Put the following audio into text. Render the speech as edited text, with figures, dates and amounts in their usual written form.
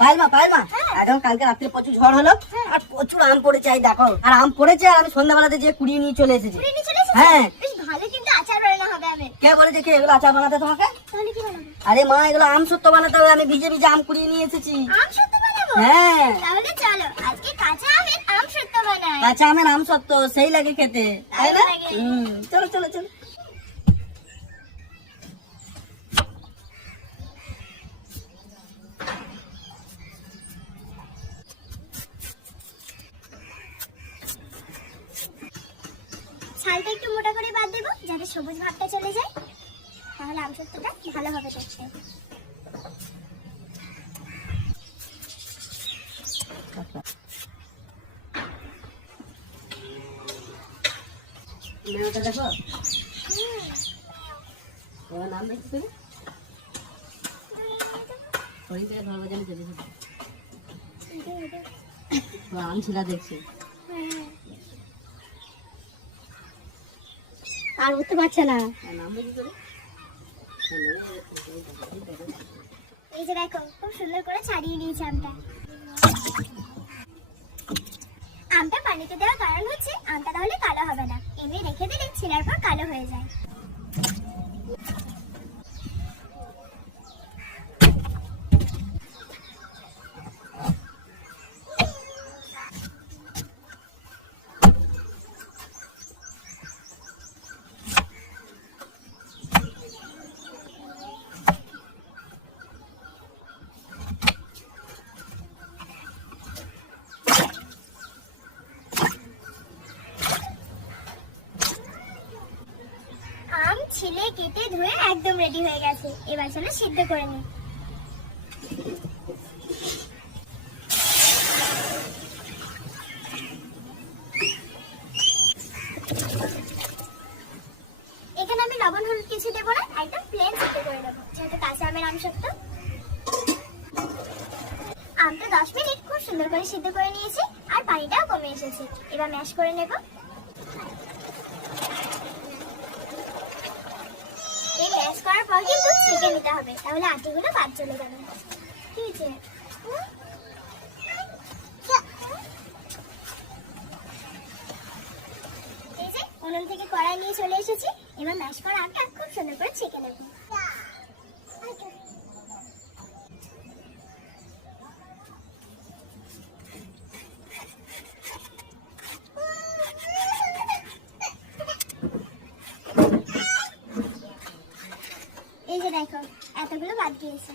পায়েল মা একদম কালকে রাত্রে প্রচুর ঝড় হলো আর প্রচুর আম পড়েছে, এই দেখো। আর আম পড়েছে আর আমি সন্ধ্যাবেলাতে যে কুড়িয়ে নিয়ে চলে এসেছি। হ্যাঁ বেশ ভালো, কিন্তু আচার বানানো হবে। আমি কে বলেছে কি এগুলো আচার বানাতে তোমাকে? তাহলে কি বানাবো? আরে মা, এগুলো আম সত্য বানাতে হবে। আমি ভিজে ভিজে আম কুড়িয়ে নিয়ে এসেছি। আম সত্য বানাবো? হ্যাঁ, তাহলে চলো আজকে কাঁচা আমের আম সত্য বানাই। কাঁচা আমের আম সত্য সেই লাগে খেতে, তাই না? ভালো লাগে। চলো চলো চলো। ছালটা একটু মোটা করে বাদ দেবো যাতে সবুজ ভাবটা চলে যায়, তাহলে আম সত্যটা ভালো হবে দেখতে। মেয়েটা দেখো, তোমার নাম দেখছি ওই থেকে ধরবো জানি চলে যাবে। তোমার আম ছিলা দেখছি আর উঠতে পারছে না। নাম দেখি করে। এই যে দেখো, খুব সুন্দর করে ছাড়িয়ে নিয়েছি আমটা। আমটা পানিতে দেওয়ার কারণ হচ্ছে আমটা তাহলে কালো হবে না, এমনি রেখে দিলে ছিলার পর কালো হয়ে যায়। আম ছিলে কেটে ধুয়ে একদম রেডি হয়ে গেছে, এবার চলো সিদ্ধ করে নিই। এখানে আমি লবণ হলুদ কিছু দেবো না, একদম প্লেন সিদ্ধ করে দেবো, যেহেতু কাঁচা আমের আম সত্য। আমটা 10 মিনিট খুব সুন্দর করে সিদ্ধ করে নিয়েছি আর পানিটাও কমে এসেছে, এবার ম্যাশ করে নেব। এই ম্যাশ করার পর কিন্তু ছেঁকে নিতে হবে, তাহলে আটিগুলো বাদ চলে যাবে। ঠিক আছে, এই যে উনুন থেকে কড়াই নিয়ে চলে এসেছি, এবার ম্যাশ করা আমটা খুব সুন্দর করে ছেঁকে নেব। এই যে দেখো, এতগুলো বাদ গিয়েছে।